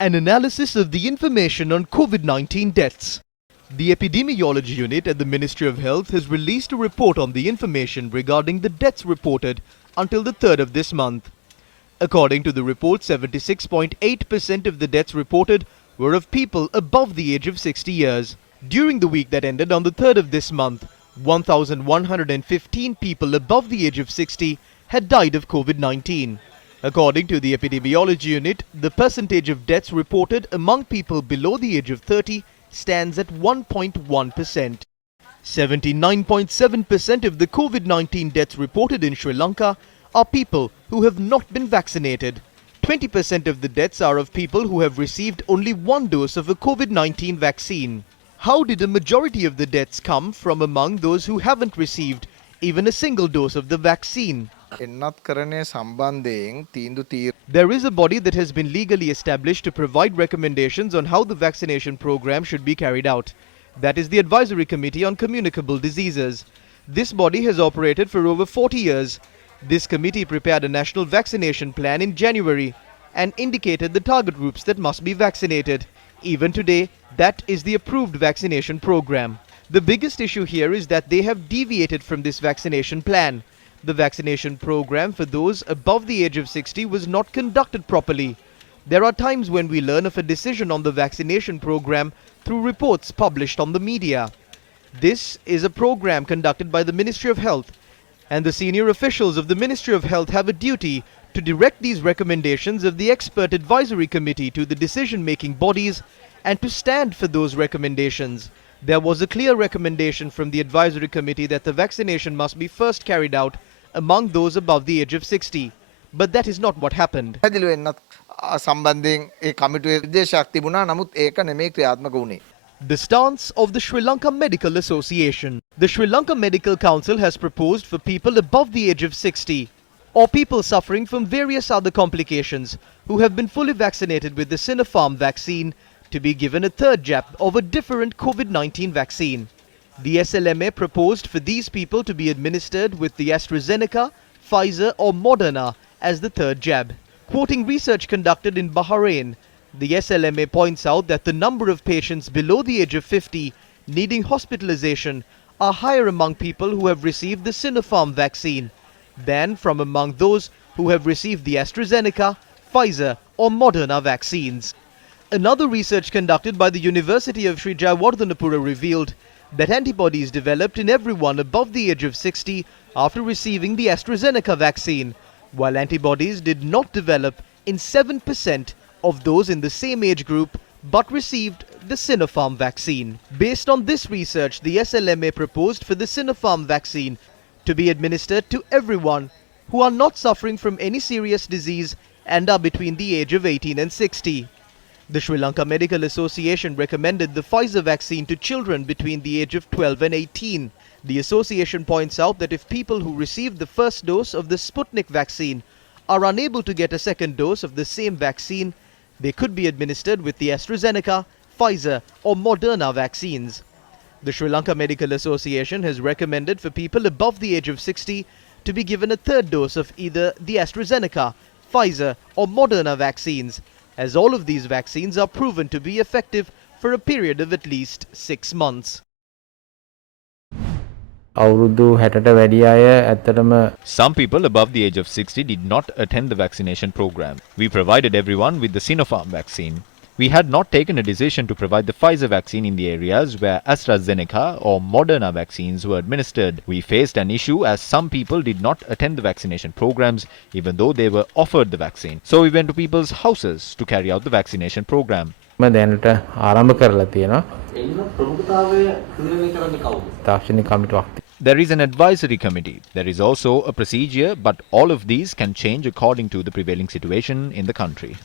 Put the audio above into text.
An analysis of the information on COVID-19 deaths. The Epidemiology Unit at the Ministry of Health has released a report on the information regarding the deaths reported until the 3rd of this month. According to the report, 76.8% of the deaths reported were of people above the age of 60 years. During the week that ended on the 3rd of this month, 1,115 people above the age of 60 had died of COVID-19. According to the Epidemiology Unit, the percentage of deaths reported among people below the age of 30 stands at 1.1%. 79.7% of the COVID-19 deaths reported in Sri Lanka are people who have not been vaccinated. 20% of the deaths are of people who have received only one dose of a COVID-19 vaccine. How did a majority of the deaths come from among those who haven't received even a single dose of the vaccine? There is a body that has been legally established to provide recommendations on how the vaccination program should be carried out. That is the Advisory Committee on Communicable Diseases. This body has operated for over 40 years. This committee prepared a national vaccination plan in January and indicated the target groups that must be vaccinated. Even today, that is the approved vaccination program. The biggest issue here is that they have deviated from this vaccination plan. The vaccination program for those above the age of 60 was not conducted properly. There are times when we learn of a decision on the vaccination program through reports published on the media. This is a program conducted by the Ministry of Health, and the senior officials of the Ministry of Health have a duty to direct these recommendations of the Expert Advisory Committee to the decision-making bodies and to stand for those recommendations. There was a clear recommendation from the Advisory Committee that the vaccination must be first carried out among those above the age of 60. But that is not what happened. The stance of the Sri Lanka Medical Association. The Sri Lanka Medical Council has proposed for people above the age of 60 or people suffering from various other complications who have been fully vaccinated with the Sinopharm vaccine to be given a third jab of a different COVID-19 vaccine. The SLMA proposed for these people to be administered with the AstraZeneca, Pfizer or Moderna as the third jab. Quoting research conducted in Bahrain, the SLMA points out that the number of patients below the age of 50 needing hospitalization are higher among people who have received the Sinopharm vaccine than from among those who have received the AstraZeneca, Pfizer or Moderna vaccines. Another research conducted by the University of Sri Jayawardhanapura revealed that antibodies developed in everyone above the age of 60 after receiving the AstraZeneca vaccine, while antibodies did not develop in 7% of those in the same age group but received the Sinopharm vaccine. Based on this research, the SLMA proposed for the Sinopharm vaccine to be administered to everyone who are not suffering from any serious disease and are between the age of 18 and 60. The Sri Lanka Medical Association recommended the Pfizer vaccine to children between the age of 12 and 18. The association points out that if people who received the first dose of the Sputnik vaccine are unable to get a second dose of the same vaccine, they could be administered with the AstraZeneca, Pfizer or Moderna vaccines. The Sri Lanka Medical Association has recommended for people above the age of 60 to be given a third dose of either the AstraZeneca, Pfizer or Moderna vaccines, as all of these vaccines are proven to be effective for a period of at least 6 months. Some people above the age of 60 did not attend the vaccination program. We provided everyone with the Sinopharm vaccine. We had not taken a decision to provide the Pfizer vaccine in the areas where AstraZeneca or Moderna vaccines were administered. We faced an issue as some people did not attend the vaccination programs even though they were offered the vaccine. So we went to people's houses to carry out the vaccination program. There is an advisory committee. There is also a procedure, but all of these can change according to the prevailing situation in the country.